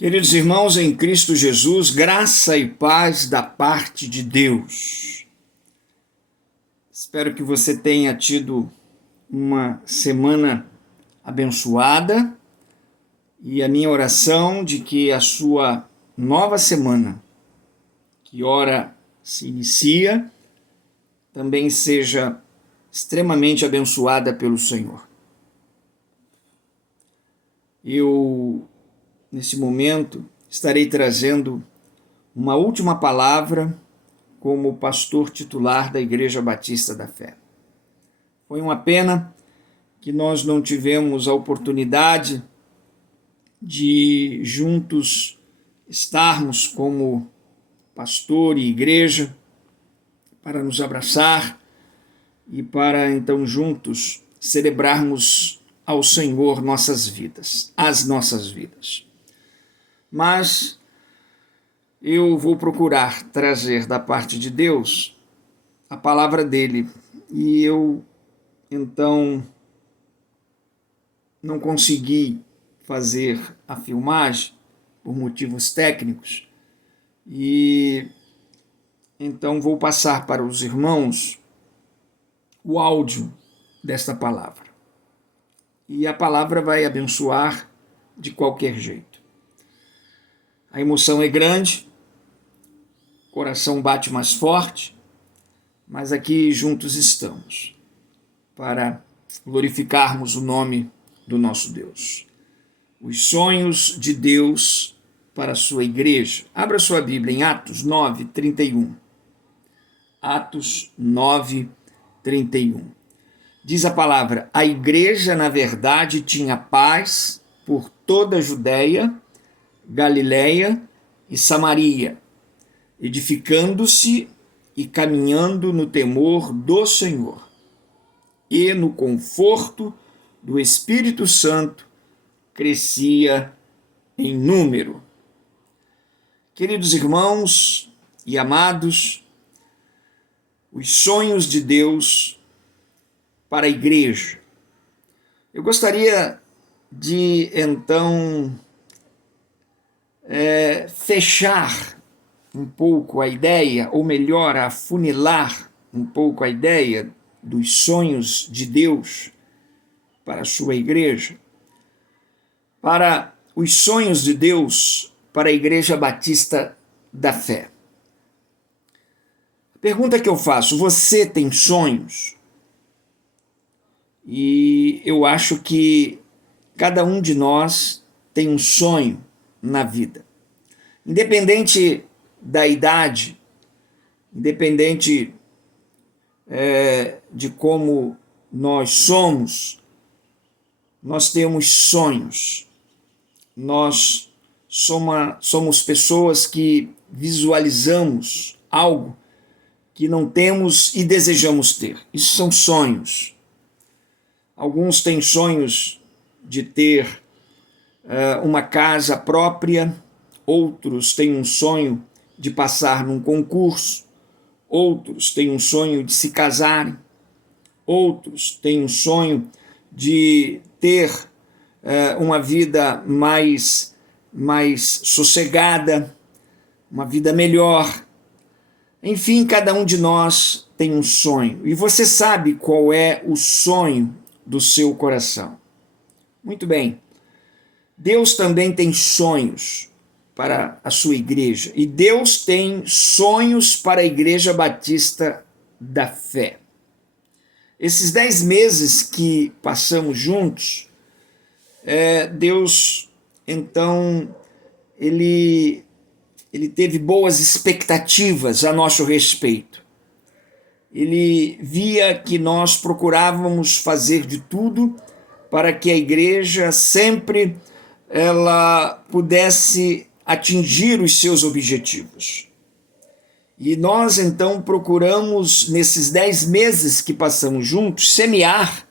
Queridos irmãos em Cristo Jesus, graça e paz da parte de Deus. Espero que você tenha tido uma semana abençoada e a minha oração de que a sua nova semana, que ora se inicia, também seja extremamente abençoada pelo Senhor. Nesse momento, estarei trazendo uma última palavra como pastor titular da Igreja Batista da Fé. Foi uma pena que nós não tivemos a oportunidade de juntos estarmos como pastor e igreja para nos abraçar e para então juntos celebrarmos ao Senhor as nossas vidas. Mas eu vou procurar trazer da parte de Deus a palavra dele. E eu, então, não consegui fazer a filmagem por motivos técnicos. E então vou passar para os irmãos o áudio desta palavra. E a palavra vai abençoar de qualquer jeito. A emoção é grande, o coração bate mais forte, mas aqui juntos estamos para glorificarmos o nome do nosso Deus. Os sonhos de Deus para a sua igreja. Abra sua Bíblia em Atos 9:31. Atos 9:31. Diz a palavra: a igreja, na verdade, tinha paz por toda a Judéia, Galiléia e Samaria, edificando-se e caminhando no temor do Senhor e no conforto do Espírito Santo, crescia em número. Queridos irmãos e amados, os sonhos de Deus para a igreja. Eu gostaria de então fechar um pouco a ideia, ou melhor, afunilar um pouco a ideia dos sonhos de Deus para a sua igreja, para os sonhos de Deus para a Igreja Batista da Fé. A pergunta que eu faço: você tem sonhos? E eu acho que cada um de nós tem um sonho na vida. Independente da idade, independente de como nós temos sonhos. Nós somos pessoas que visualizamos algo que não temos e desejamos ter. Isso são sonhos. Alguns têm sonhos de ter uma casa própria, outros têm um sonho de passar num concurso, outros têm um sonho de se casarem, outros têm um sonho de ter uma vida mais sossegada, uma vida melhor. Enfim, cada um de nós tem um sonho. E você sabe qual é o sonho do seu coração. Muito bem. Deus também tem sonhos para a sua igreja. E Deus tem sonhos para a Igreja Batista da Fé. Esses 10 meses que passamos juntos, Deus, então, ele teve boas expectativas a nosso respeito. Ele via que nós procurávamos fazer de tudo para que a igreja sempre ela pudesse atingir os seus objetivos. E nós, então, procuramos, nesses 10 meses que passamos juntos, semear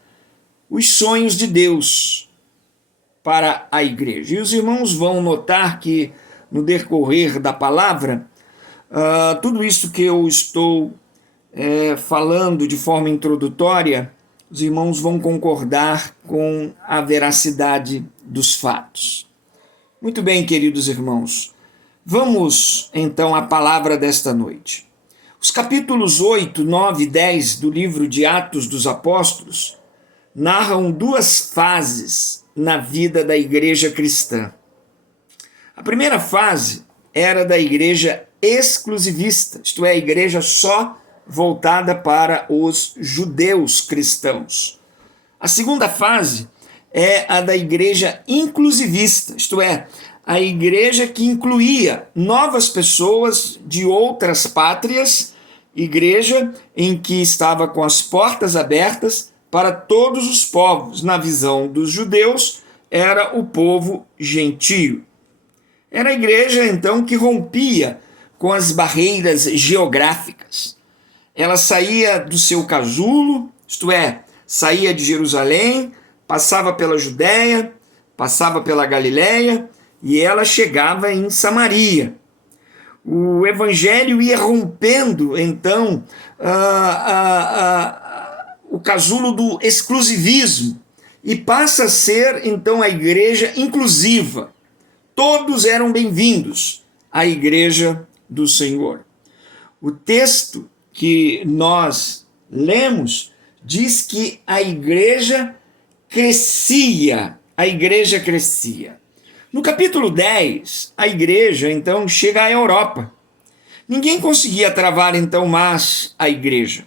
os sonhos de Deus para a igreja. E os irmãos vão notar que, no decorrer da palavra, tudo isso que eu estou falando de forma introdutória, os irmãos vão concordar com a veracidade dos fatos. Muito bem, queridos irmãos. Vamos então à palavra desta noite. Os capítulos 8, 9 e 10 do livro de Atos dos Apóstolos narram duas fases na vida da igreja cristã. A primeira fase era da igreja exclusivista, isto é, a igreja só voltada para os judeus cristãos. A segunda fase é a da igreja inclusivista, isto é, a igreja que incluía novas pessoas de outras pátrias, igreja em que estava com as portas abertas para todos os povos. Na visão dos judeus, era o povo gentio. Era a igreja, então, que rompia com as barreiras geográficas. Ela saía do seu casulo, isto é, saía de Jerusalém, passava pela Judéia, passava pela Galiléia e ela chegava em Samaria. O evangelho ia rompendo, então, o casulo do exclusivismo e passa a ser, então, a igreja inclusiva. Todos eram bem-vindos à igreja do Senhor. O texto que nós lemos diz que a igreja crescia. No capítulo 10, a igreja, então, chega à Europa. Ninguém conseguia travar, então, mais a igreja.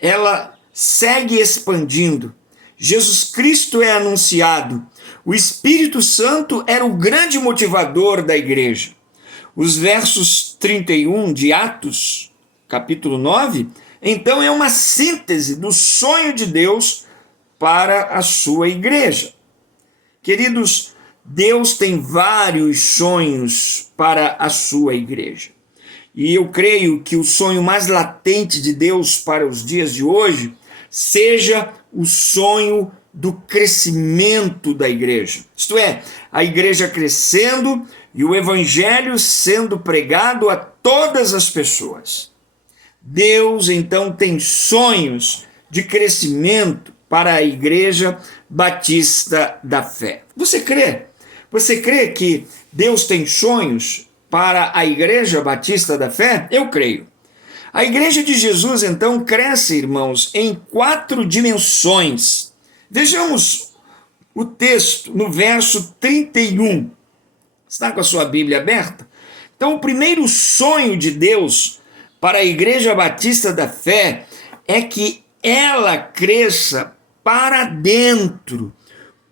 Ela segue expandindo. Jesus Cristo é anunciado. O Espírito Santo era o grande motivador da igreja. Os versos 31 de Atos, capítulo 9, então é uma síntese do sonho de Deus para a sua igreja. Queridos, Deus tem vários sonhos para a sua igreja. E eu creio que o sonho mais latente de Deus para os dias de hoje seja o sonho do crescimento da igreja. Isto é, a igreja crescendo e o evangelho sendo pregado a todas as pessoas. Deus, então, tem sonhos de crescimento para a Igreja Batista da Fé. Você crê? Você crê que Deus tem sonhos para a Igreja Batista da Fé? Eu creio. A Igreja de Jesus, então, cresce, irmãos, em 4 dimensões. Vejamos o texto no verso 31. Está com a sua Bíblia aberta? Então, o primeiro sonho de Deus para a Igreja Batista da Fé é que ela cresça para dentro.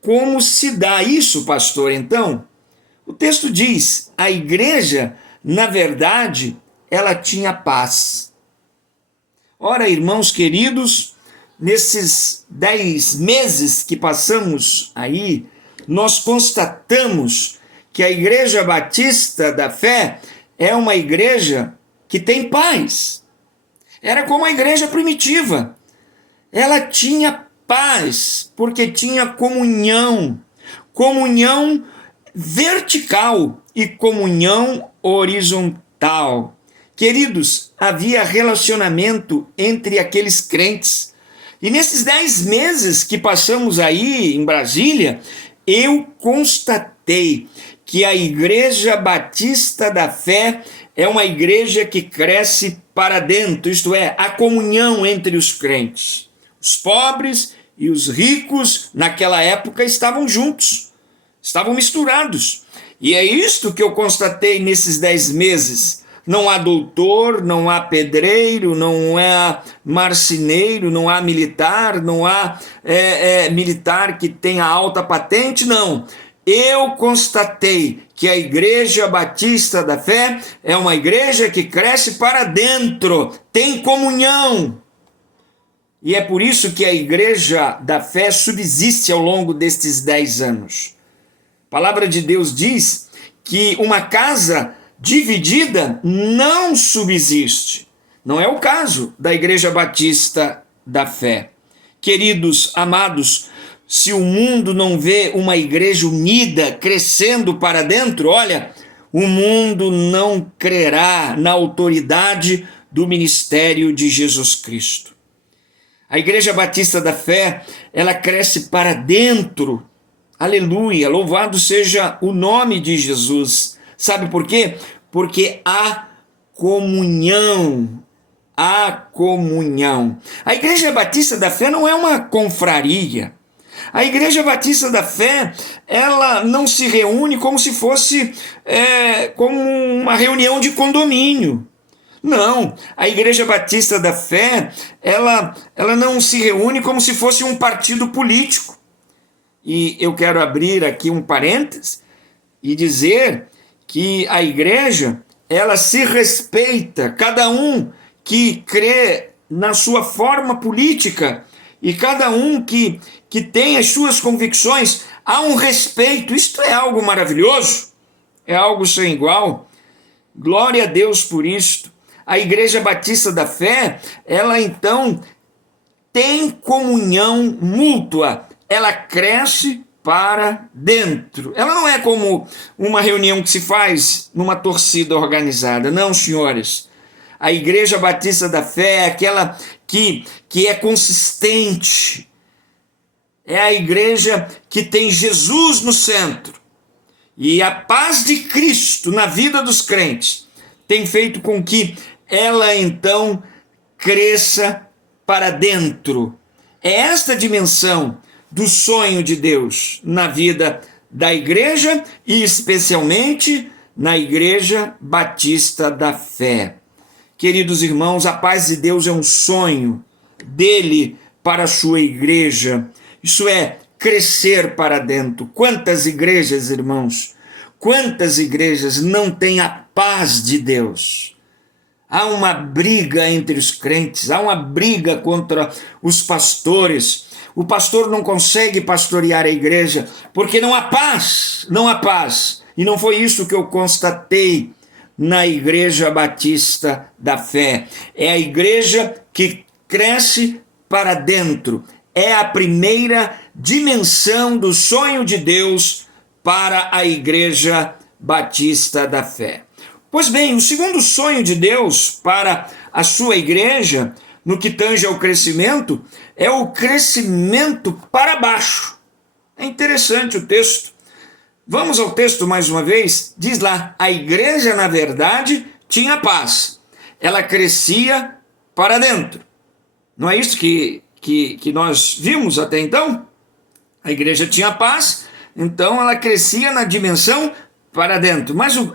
Como se dá isso, pastor? Então, o texto diz, a igreja, na verdade, ela tinha paz. Ora, irmãos queridos, nesses 10 meses que passamos aí, nós constatamos que a Igreja Batista da Fé é uma igreja que tem paz. Era como a igreja primitiva. Ela tinha paz, porque tinha comunhão vertical e comunhão horizontal. Queridos, havia relacionamento entre aqueles crentes. E nesses 10 meses que passamos aí em Brasília, eu constatei que a Igreja Batista da Fé é uma igreja que cresce para dentro, isto é, a comunhão entre os crentes. Os pobres e os ricos, naquela época, estavam juntos, estavam misturados. E é isto que eu constatei nesses 10 meses. Não há doutor, não há pedreiro, não há marceneiro, não há militar, não há militar que tenha alta patente, não. Eu constatei que a Igreja Batista da Fé é uma igreja que cresce para dentro, tem comunhão. E é por isso que a Igreja da Fé subsiste ao longo destes 10 anos. A palavra de Deus diz que uma casa dividida não subsiste. Não é o caso da Igreja Batista da Fé. Queridos, amados, se o mundo não vê uma igreja unida, crescendo para dentro, olha, o mundo não crerá na autoridade do ministério de Jesus Cristo. A Igreja Batista da Fé, ela cresce para dentro. Aleluia, louvado seja o nome de Jesus. Sabe por quê? Porque há comunhão. Há comunhão. A Igreja Batista da Fé não é uma confraria. A Igreja Batista da Fé, ela não se reúne como se fosse como uma reunião de condomínio. Não, a Igreja Batista da Fé, ela não se reúne como se fosse um partido político. E eu quero abrir aqui um parênteses e dizer que a igreja, ela se respeita, cada um que crê na sua forma política e cada um que tem as suas convicções, há um respeito. Isto é algo maravilhoso, é algo sem igual. Glória a Deus por isto. A Igreja Batista da Fé, ela então tem comunhão mútua, ela cresce para dentro. Ela não é como uma reunião que se faz numa torcida organizada, não, senhores. A Igreja Batista da Fé é aquela que é consistente, é a igreja que tem Jesus no centro. E a paz de Cristo na vida dos crentes tem feito com que ela então cresça para dentro. É esta dimensão do sonho de Deus na vida da igreja e especialmente na Igreja Batista da Fé. Queridos irmãos, a paz de Deus é um sonho dele para a sua igreja. Isso é crescer para dentro. Quantas igrejas, irmãos, quantas igrejas não têm a paz de Deus? Há uma briga entre os crentes, há uma briga contra os pastores. O pastor não consegue pastorear a igreja porque não há paz, não há paz. E não foi isso que eu constatei na Igreja Batista da Fé. É a igreja que cresce para dentro. É a primeira dimensão do sonho de Deus para a Igreja Batista da Fé. Pois bem, o segundo sonho de Deus para a sua igreja, no que tange ao crescimento, é o crescimento para baixo. É interessante o texto. Vamos ao texto mais uma vez. Diz lá, a igreja, na verdade, tinha paz. Ela crescia para dentro. Não é isso que nós vimos até então? A igreja tinha paz, então ela crescia na dimensão para dentro. Mas o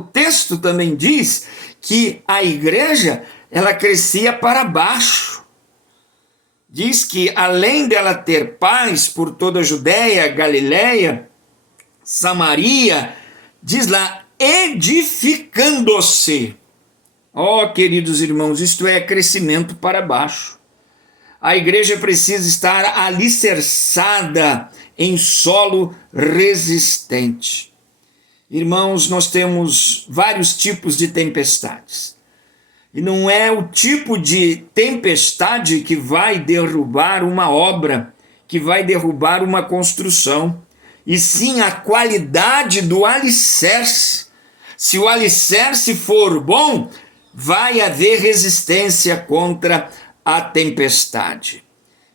texto também diz que a igreja, ela crescia para baixo. Diz que além dela ter paz por toda a Judéia, Galiléia, Samaria, diz lá, edificando-se. Ó, queridos irmãos, isto é crescimento para baixo. A igreja precisa estar alicerçada em solo resistente. Irmãos, nós temos vários tipos de tempestades. E não é o tipo de tempestade que vai derrubar uma obra, que vai derrubar uma construção, e sim a qualidade do alicerce. Se o alicerce for bom, vai haver resistência contra a tempestade.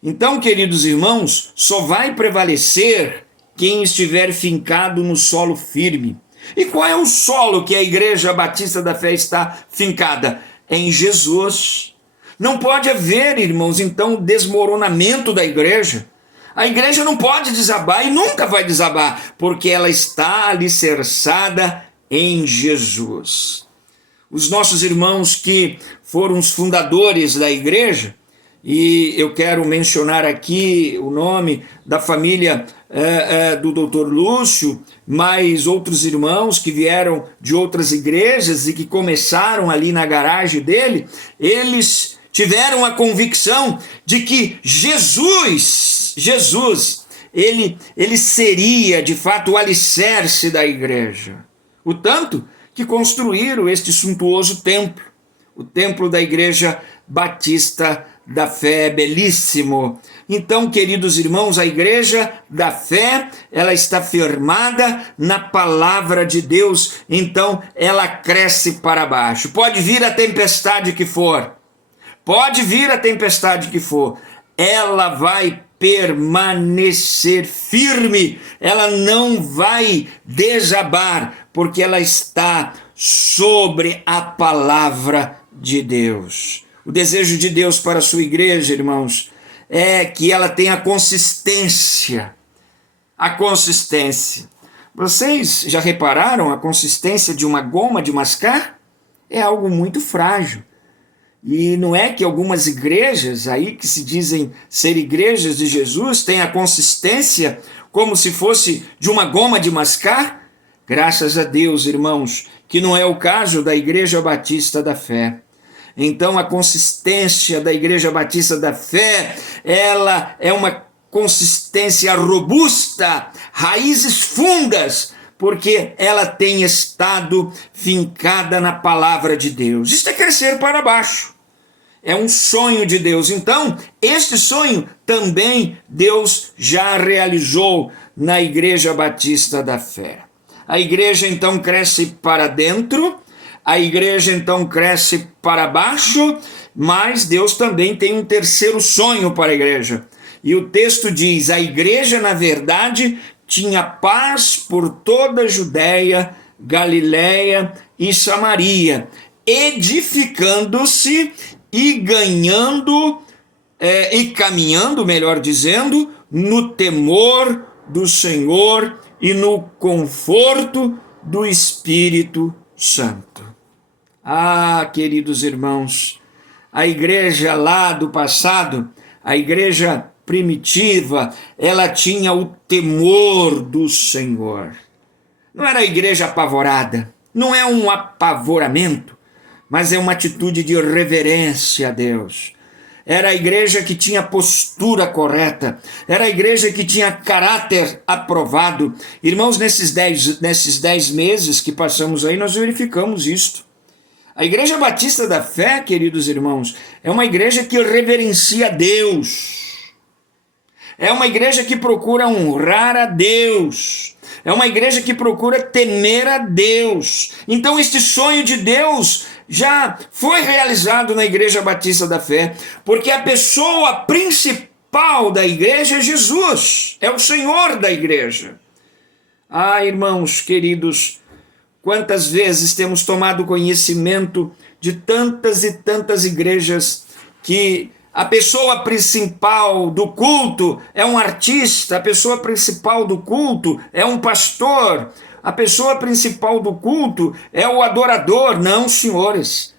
Então, queridos irmãos, só vai prevalecer quem estiver fincado no solo firme. E qual é o solo que a Igreja Batista da Fé está fincada? Em Jesus. Não pode haver, irmãos, então, desmoronamento da igreja. A igreja não pode desabar e nunca vai desabar, porque ela está alicerçada em Jesus. Os nossos irmãos que foram os fundadores da igreja, e eu quero mencionar aqui o nome da família do Dr. Lúcio, mais outros irmãos que vieram de outras igrejas e que começaram ali na garagem dele, eles tiveram a convicção de que Jesus, ele seria de fato o alicerce da igreja. O tanto que construíram este suntuoso templo, o templo da Igreja Batista da Fé, belíssimo. Então, queridos irmãos, a Igreja da Fé, ela está firmada na palavra de Deus, então ela cresce para baixo. Pode vir a tempestade que for, ela vai permanecer firme, ela não vai desabar, porque ela está sobre a palavra de Deus. O desejo de Deus para a sua igreja, irmãos, é que ela tenha consistência. A consistência. Vocês já repararam a consistência de uma goma de mascar? É algo muito frágil. E não é que algumas igrejas aí que se dizem ser igrejas de Jesus têm a consistência como se fosse de uma goma de mascar? Graças a Deus, irmãos, que não é o caso da Igreja Batista da Fé. Então a consistência da Igreja Batista da Fé, ela é uma consistência robusta, raízes fundas, porque ela tem estado fincada na palavra de Deus. Isto é crescer para baixo. É um sonho de Deus. Então, este sonho também Deus já realizou na Igreja Batista da Fé. A igreja então cresce para dentro, a igreja então cresce para baixo, mas Deus também tem um terceiro sonho para a igreja. E o texto diz: a igreja, na verdade, tinha paz por toda a Judéia, Galiléia e Samaria, edificando-se e ganhando, e caminhando, melhor dizendo, no temor do Senhor e no conforto do Espírito Santo. Ah, queridos irmãos, a igreja lá do passado, a igreja primitiva, ela tinha o temor do Senhor. Não era a igreja apavorada, não é um apavoramento, mas é uma atitude de reverência a Deus. Era a igreja que tinha postura correta, era a igreja que tinha caráter aprovado. Irmãos, nesses 10 meses que passamos aí, nós verificamos isto. A Igreja Batista da Fé, queridos irmãos, é uma igreja que reverencia a Deus. É uma igreja que procura honrar a Deus. É uma igreja que procura temer a Deus. Então este sonho de Deus já foi realizado na Igreja Batista da Fé, porque a pessoa principal da igreja é Jesus, é o Senhor da igreja. Ah, irmãos queridos, quantas vezes temos tomado conhecimento de tantas e tantas igrejas que a pessoa principal do culto é um artista, a pessoa principal do culto é um pastor, a pessoa principal do culto é o adorador. Não, senhores.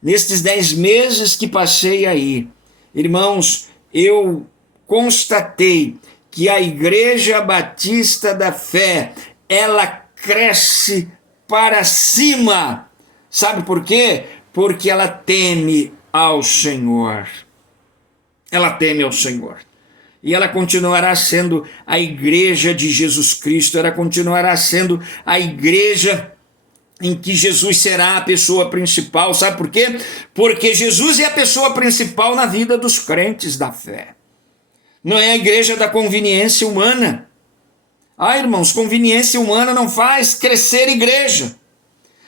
Nestes 10 meses que passei aí, irmãos, eu constatei que a Igreja Batista da Fé, ela cresce para cima. Sabe por quê? Porque ela teme ao Senhor. Ela teme ao Senhor. E ela continuará sendo a igreja de Jesus Cristo, ela continuará sendo a igreja em que Jesus será a pessoa principal. Sabe por quê? Porque Jesus é a pessoa principal na vida dos crentes da fé. Não é a igreja da conveniência humana. Ah, irmãos, conveniência humana não faz crescer igreja.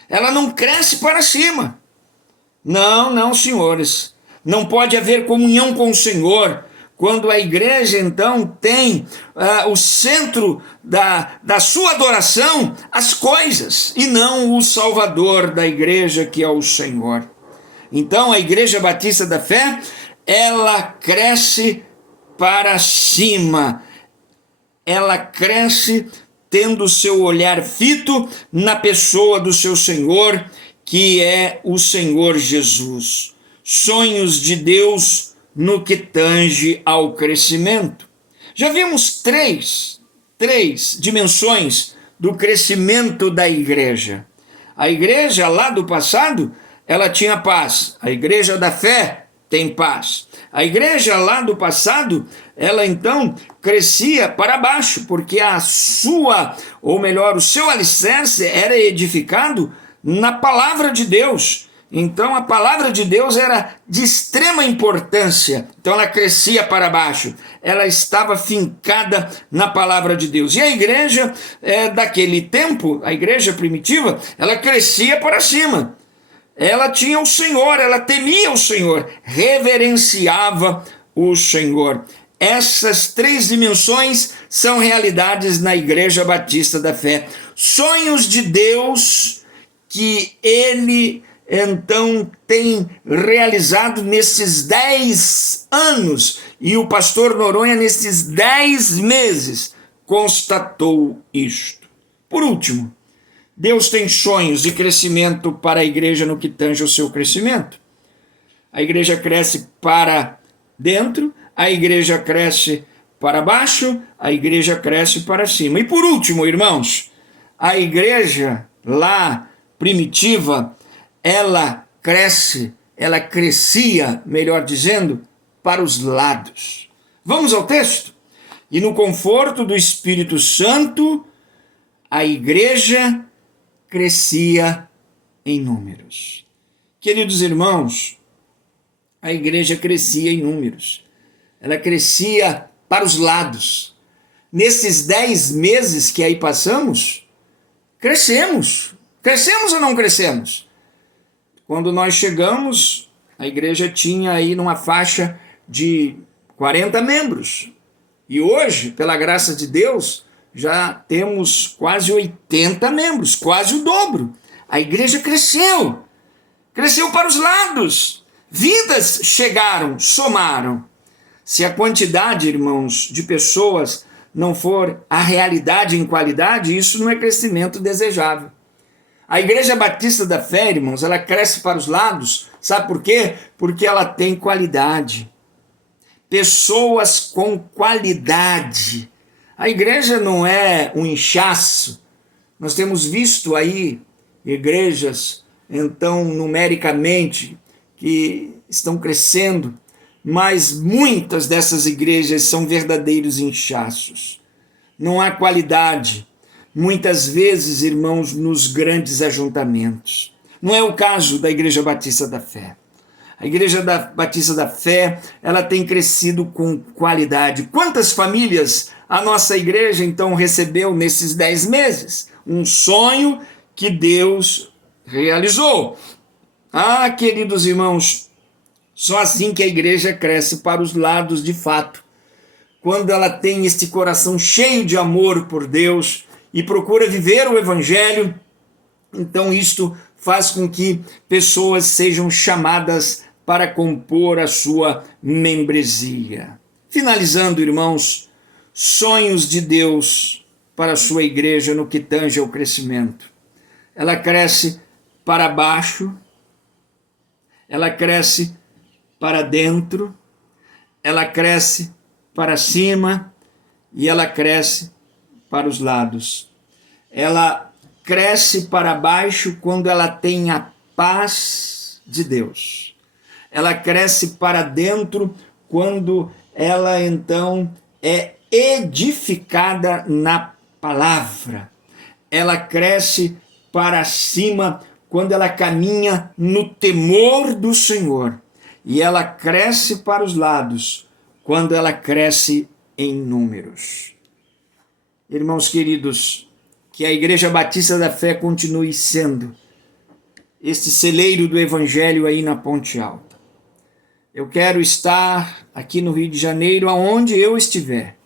Ela não cresce para cima. Não, senhores. Não pode haver comunhão com o Senhor quando a igreja, então, tem o centro da sua adoração, as coisas, e não o Salvador da igreja, que é o Senhor. Então, a Igreja Batista da Fé, ela cresce para cima. Ela cresce tendo o seu olhar fito na pessoa do seu Senhor, que é o Senhor Jesus. Sonhos de Deus no que tange ao crescimento. Já vimos três dimensões do crescimento da igreja. A igreja lá do passado, ela tinha paz. A igreja da fé tem paz. A igreja lá do passado, ela então crescia para baixo, porque o seu alicerce era edificado na palavra de Deus. Então a palavra de Deus era de extrema importância. Então ela crescia para baixo. Ela estava fincada na palavra de Deus. E a igreja daquele tempo, a igreja primitiva, ela crescia para cima. Ela tinha o Senhor, ela temia o Senhor, reverenciava o Senhor. essas três dimensões são realidades na Igreja Batista da Fé. Sonhos de Deus que ele então tem realizado nesses 10 anos, e o pastor Noronha nesses 10 meses constatou isto. Por último, Deus tem sonhos de crescimento para a igreja no que tange ao seu crescimento. A igreja cresce para dentro, a igreja cresce para baixo, a igreja cresce para cima. E por último, irmãos, a igreja lá primitiva, ela crescia, melhor dizendo, para os lados. Vamos ao texto? E no conforto do Espírito Santo, a igreja crescia em números. Queridos irmãos, a igreja crescia em números. Ela crescia para os lados. Nesses 10 meses que aí passamos, crescemos. Crescemos ou não crescemos? Quando nós chegamos, a igreja tinha aí numa faixa de 40 membros. E hoje, pela graça de Deus, já temos quase 80 membros, quase o dobro. A igreja cresceu para os lados. Vidas chegaram, somaram. Se a quantidade, irmãos, de pessoas não for a realidade em qualidade, isso não é crescimento desejável. A Igreja Batista da Fé, irmãos, ela cresce para os lados. Sabe por quê? Porque ela tem qualidade. Pessoas com qualidade. A igreja não é um inchaço. Nós temos visto aí igrejas, então, numericamente, que estão crescendo, mas muitas dessas igrejas são verdadeiros inchaços. Não há qualidade, muitas vezes, irmãos, nos grandes ajuntamentos. Não é o caso da Igreja Batista da Fé. A Igreja Batista da Fé, ela tem crescido com qualidade. Quantas famílias a nossa igreja, então, recebeu nesses 10 meses? Um sonho que Deus realizou. Ah, queridos irmãos, só assim que a igreja cresce para os lados de fato. Quando ela tem este coração cheio de amor por Deus e procura viver o Evangelho, então isto faz com que pessoas sejam chamadas para compor a sua membresia. Finalizando, irmãos, sonhos de Deus para a sua igreja no que tange ao crescimento. Ela cresce para baixo, ela cresce para dentro, ela cresce para cima e ela cresce para os lados. Ela cresce para baixo quando ela tem a paz de Deus. Ela cresce para dentro quando ela então é edificada na palavra. Ela cresce para cima quando ela caminha no temor do Senhor. E ela cresce para os lados quando ela cresce em números. Irmãos queridos, que a Igreja Batista da Fé continue sendo este celeiro do Evangelho aí na Ponte Alta. Eu quero estar aqui no Rio de Janeiro, aonde eu estiver,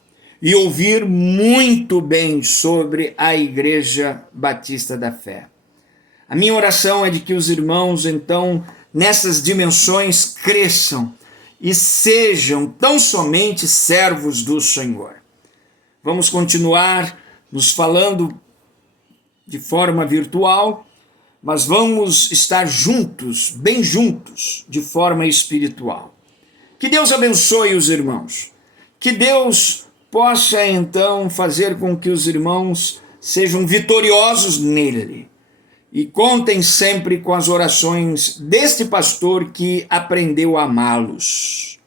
e ouvir muito bem sobre a Igreja Batista da Fé. A minha oração é de que os irmãos, então, nessas dimensões cresçam e sejam tão somente servos do Senhor. Vamos continuar nos falando de forma virtual, mas vamos estar juntos, bem juntos, de forma espiritual. Que Deus abençoe os irmãos. Que Deus possa, então, fazer com que os irmãos sejam vitoriosos nele. E contem sempre com as orações deste pastor que aprendeu a amá-los.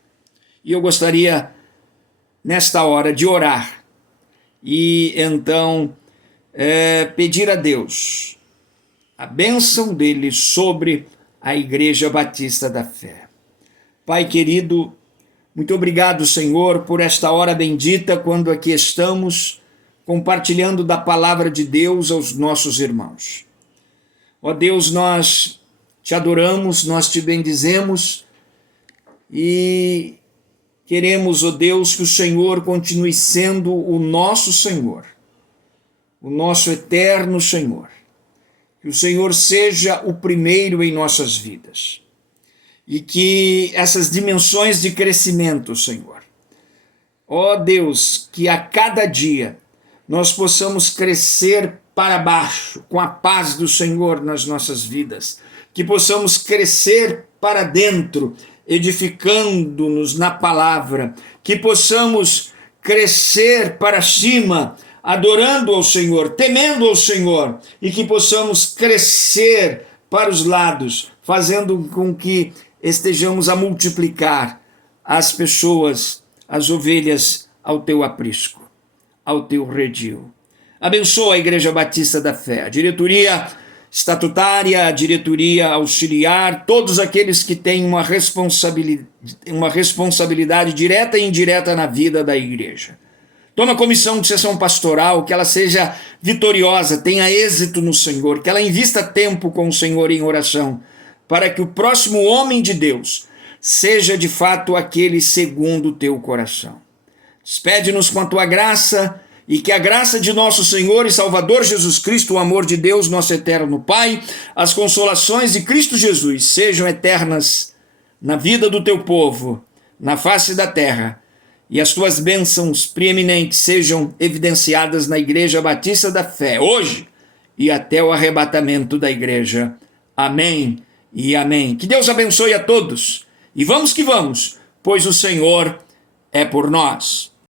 E eu gostaria, nesta hora, de orar e, então, pedir a Deus a bênção dele sobre a Igreja Batista da Fé. Pai querido, muito obrigado, Senhor, por esta hora bendita, quando aqui estamos compartilhando da palavra de Deus aos nossos irmãos. Ó Deus, nós te adoramos, nós te bendizemos e queremos, ó Deus, que o Senhor continue sendo o nosso Senhor, o nosso eterno Senhor. Que o Senhor seja o primeiro em nossas vidas. E que essas dimensões de crescimento, Senhor, ó Deus, que a cada dia nós possamos crescer para baixo, com a paz do Senhor nas nossas vidas, que possamos crescer para dentro, edificando-nos na palavra, que possamos crescer para cima, adorando ao Senhor, temendo ao Senhor, e que possamos crescer para os lados, fazendo com que estejamos a multiplicar as pessoas, as ovelhas ao teu aprisco, ao teu redil. Abençoa a Igreja Batista da Fé, a diretoria estatutária, a diretoria auxiliar, todos aqueles que têm uma responsabilidade direta e indireta na vida da igreja. Toma a comissão de sessão pastoral, que ela seja vitoriosa, tenha êxito no Senhor, que ela invista tempo com o Senhor em oração, para que o próximo homem de Deus seja de fato aquele segundo o teu coração. Despede-nos com a tua graça, e que a graça de nosso Senhor e Salvador Jesus Cristo, o amor de Deus, nosso eterno Pai, as consolações de Cristo Jesus sejam eternas na vida do teu povo, na face da terra, e as tuas bênçãos preeminentes sejam evidenciadas na Igreja Batista da Fé, hoje e até o arrebatamento da igreja. Amém e amém. Que Deus abençoe a todos, e vamos que vamos, pois o Senhor é por nós.